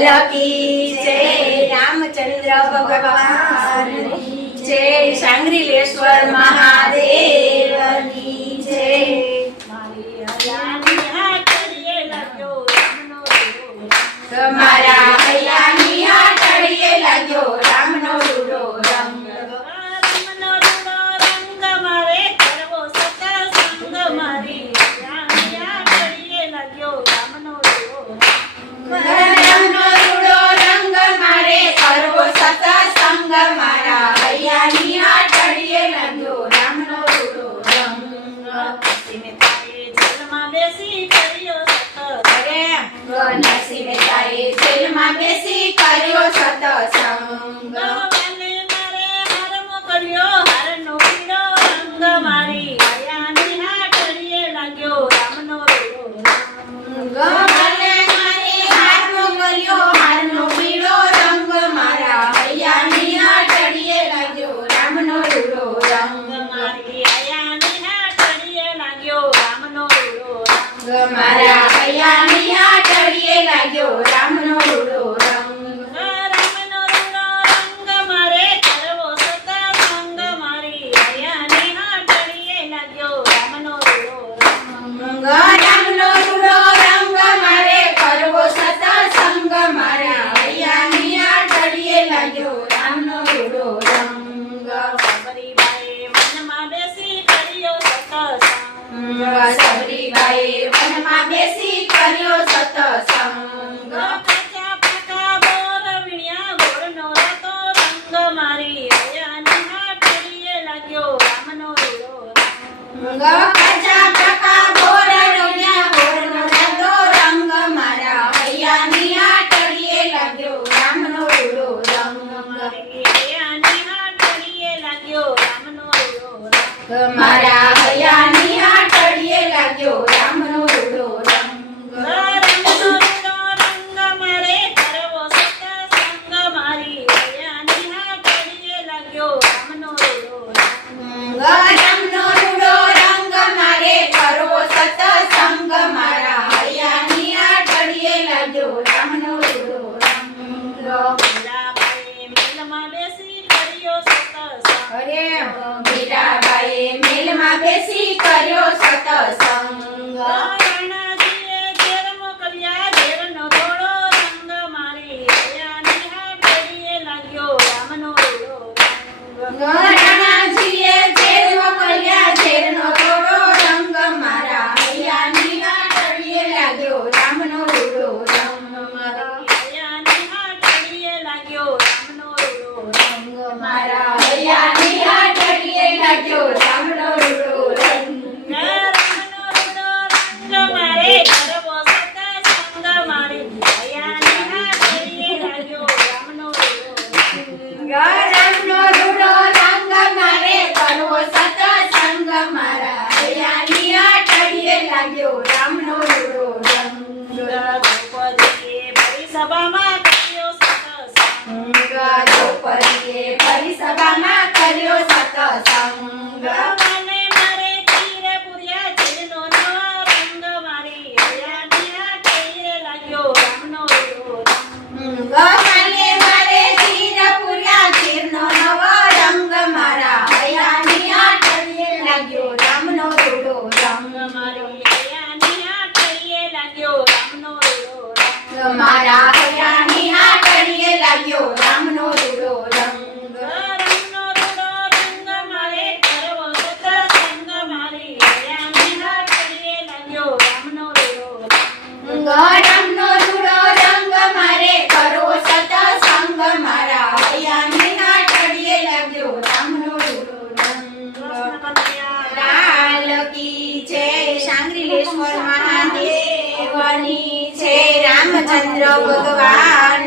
की जय रामचंद्र भगवान की जय सांग्रिलेश्वर महादेव की जय। તમારા હૈયાની આટડીએ લાગ્યો રામનો રૂડો રંગ। રામનો રૂડો રંગ મારે કરવો સત્સંગ મારી હૈયાની આટડીએ લાગ્યો રામનો રૂડો રંગ। રામનો રૂડો રંગ મારે કરવો સત્સંગ મારા હૈયાની આટડીએ લાગ્યો રામનો રૂડો રંગ। નરસિંહ મહેતાએ જેલમાં બેસી કર્યો સત્સંગ। નરસિંહ મહેતાએ જેલમાં બેસી કર્યો સત્સંગ। વાલે મારે હાર મોકલ્યો હારનો પીળો રંગ મારી હૈયાની આટડીએ લાગ્યો રામનો રૂડો રંગ। ગવાલે મારે હાર મોકલ્યો હારનો પીળો રંગ મારા હૈયાની આટડીએ લાગ્યો રામનો રૂડો રંગ। મારી હૈયાની આટડીએ લાગ્યો રામનો રૂડો રંગ। મારા હૈયાની આટડીએ લાગ્યો રામનો રૂડો રંગ। રામનો રૂડો રંગ મારે કરવો સત્સંગ મારી હૈયાની આટડીએ લાગ્યો રામનો રૂડો રંગ। રામનો રૂડો રંગ મારે કરવો સત્સંગ મારા હૈયાની આટડીએ લાગ્યો રામનો રૂડો રંગ। સબરીબાઈએ વનમાં બેસી કર્યો સત્સંગ। સબરીબાઈએ વનમાં બેસી કર્યો સત્સંગ। કાચા પાકા બોર વીણ્યા ગોળનો રાતો રંગ મારી હૈયાની આટડીએ લાગ્યો રામનો રૂડો રંગ। કાચા પાકા બોર રોયા બોરનો રાતો રંગ મારા હૈયાની આટડીએ લાગ્યો રામનો રૂડો રંગ। મારી હૈયાની આટડીએ લાગ્યો રામનો રૂડો રંગ। મારા હૈયાની આટડીએ લાગ્યો રામનો રૂડો રંગ। રામનો રૂડો રંગ મારે કરવો સત્સંગ મારી હૈયાની આટડીએ લાગ્યો રામનો રૂડો રંગ। રામનો રૂડો રંગ મારે કરવો સત્સંગ મારા હૈયાની આટડીએ લાગ્યો રામનો રૂડો રંગ। મીરાબાઈએ મેલમાં બેસી કર્યો સત્સંગ। અરે મીરાબાઈએ મેલમાં બેસી કર્યો સત્સંગ। રાણાજીએ ઝેર મોકલ્યા ઝેરનો થોડો રંગ મારી હૈયાની આટડીએ લાગ્યો રામનો રૂડો રંગ। રાણાજીએ ઝેર મોકલ્યા ઝેરનો થોડો રંગ મારા હૈયાની આટડીએ લાગ્યો રામનો રૂડો રંગ। હૈયાની આટડીએ લાગ્યો રામનો રૂડો રંગ। મારા હૈયાની આટડીએ લાગ્યો રામનો રૂડો રંગ। રામનો રૂડો રંગ મારે કરવો સત્સંગ મારી હૈયાની આટડીએ લાગ્યો રામનો રૂડો રંગ। રામનો રૂડો રંગ મારે કરવો સત્સંગ મારા હૈયાની આટડીએ લાગ્યો રામનો રૂડો રંગ। દ્રૌપદીએ ભરી સભામાં કર્યો સત્સંગ। દ્રૌપદીએ ભરી સભામાં કર્યો સત્સંગ। વાલે મારે ચીરે પૂર્યા ચીરનો નવો રંગ મારી હૈયાની આટડીએ લાગ્યો રામનો રૂડો રંગ। ગવાલે મારે ચીર પૂર્યા ચીરનો નવો રંગ મારા હૈયાની આટડીએ લાગ્યો રામનો રૂડો રંગ। મારી હૈયાની આટડીએ લાગ્યો રામનો રૂડો રંગ। મારા હૈયાની આટડીએ લાગ્યો રામનો રૂડો રંગ। રામનો રૂડો રંગ મારે કરવો સત્સંગ મારી હૈયાની આટડીએ લાગ્યો રામનો રૂડો રંગ। રામનો રૂડો રંગ મારે કરવો સત્સંગ મારા હૈયાની આટડીએ લાગ્યો રામનો રૂડો રંગ। કૃષ્ણ કનૈયા લાલ કી જય सांग्रिलेश्वर महादेवनी जय रामचंद्र भगवान